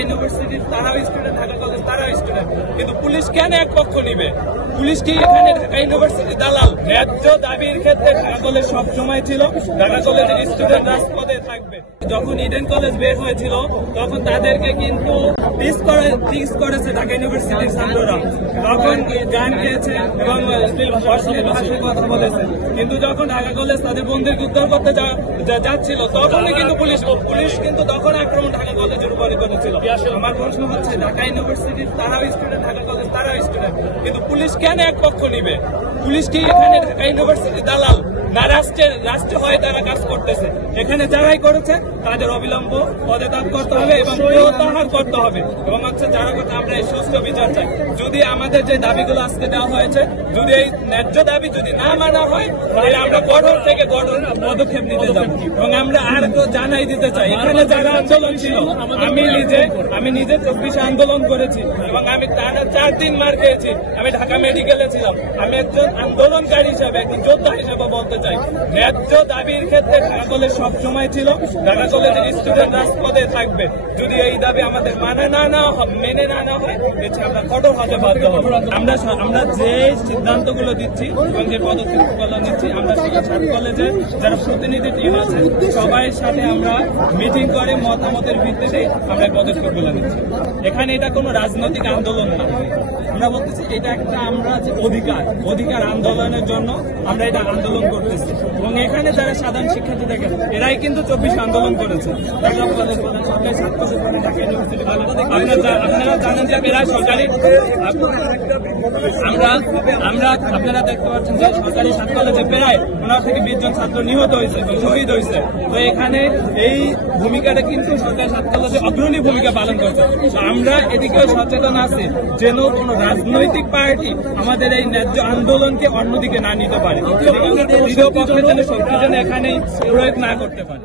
ইউনিভার্সিটির তারাও student, Dhaka college তারাও স্টুডেন্ট, কিন্তু পুলিশ কেন এক পক্ষ নিবে? পুলিশ কি এখানে ঢাকা ইউনিভার্সিটি দালাল? ন্যায্য দাবির ক্ষেত্রে ঢাকা কলেজ সবসময় ছিল, ঢাকা কলেজের স্টুডেন্ট রাজপথে থাকবে। যখন ইডেন কলেজ বের হয়েছিল তখন তাদেরকে কিন্তু ডিস করেছে ঢাকা ইউনিভার্সিটির ছাত্ররা, তখন গান গিয়েছে এবং কথা বলেছে। কিন্তু যখন ঢাকা কলেজ তাদের বন্ধুকে উদ্ধার করতে যাচ্ছিল তখনই কিন্তু পুলিশ কিন্তু তখন আক্রমণ ঢাকা কলেজের উপরে করেছিল। আমার প্রশ্ন হচ্ছে, ঢাকা ইউনিভার্সিটির তারাও স্টুডেন্ট, ঢাকা কলেজ তারাও স্টুডেন্ট, কিন্তু পুলিশ কেন এক পক্ষ নিবে? পুলিশ কি এখানে ঢাকা ইউনিভার্সিটি দালাল না রাষ্ট্র হয়ে তারা কাজ করতেছে? এখানে যারাই করেছে তাদের অবিলম্ব পদত্যাগ করতে হবে এবং প্রত্যাহার করতে হবে। এবং হচ্ছে যারা কথা আমরা এই সুষ্ঠু বিচার চাই। যদি আমাদের যে দাবিগুলো আজকে দেওয়া হয়েছে, যদি এই ন্যায্য দাবি যদি না মানা হয় তাহলে আমরা কঠোর থেকে কঠোর পদক্ষেপ নিতে যাব। এবং আমরা আর তো জানাই দিতে চাই, এখানে যারা আন্দোলন ছিল, আমি নিজে 24 আন্দোলন করেছি এবং আমি টানা 4 দিন মার খেয়েছি। আমি ঢাকা মেডিকেলে ছিলাম। আমি একজন আন্দোলনকারী হিসাবে, একজন যোদ্ধা হিসাবে বলতে চাই, ন্যায্য দাবির ক্ষেত্রে ঢাকা কলেজ সবসময় ছিল, ঢাকা কলেজের স্টুডেন্ট রাজপথে থাকবে। যদি এই দাবি আমাদের মেনে না হয় আমরা কঠোর হতে বাধ্য হব। আমরা যে সিদ্ধান্তগুলো দিচ্ছি এবং যে পদক্ষেপগুলো নিচ্ছি, আমরা সাত কলেজে যারা প্রতিনিধি টিম আছে সবাই সাথে আমরা মিটিং করে মতামতের ভিত্তিতে আমরা এই পদক্ষেপগুলো নিচ্ছি। এখানে এটা কোনো রাজনৈতিক আন্দোলন না, আমরা বলতেছি এটা একটা আমরা যে অধিকার আন্দোলনের জন্য আমরা এটা আন্দোলন করতেছি। এবং এখানে যারা সাধারণ শিক্ষার্থী দেখেন এরাই কিন্তু 24 আন্দোলন করেছে। আপনারা জানেন যে এরা সরকারি, আপনারা দেখতে পাচ্ছেন যে সরকারি ছাত্র কলেজে প্রায় 15 থেকে 20 জন ছাত্র নিহত হয়েছে, শহীদ হয়েছে। তো এখানে এই ভূমিকাটা কিন্তু সরকারি ছাত্র কলেজে অগ্রণী ভূমিকা পালন করছে। আমরা এদিকেও সচেতন আছি যেন কোনো রাজনৈতিক পার্টি আমাদের এই ন্যায্য আন্দোলনকে অন্যদিকে না নিতে পারে, দৃঢ় পক্ষে যেন শক্তি যেন এখানে প্রয়োগ না করতে পারে।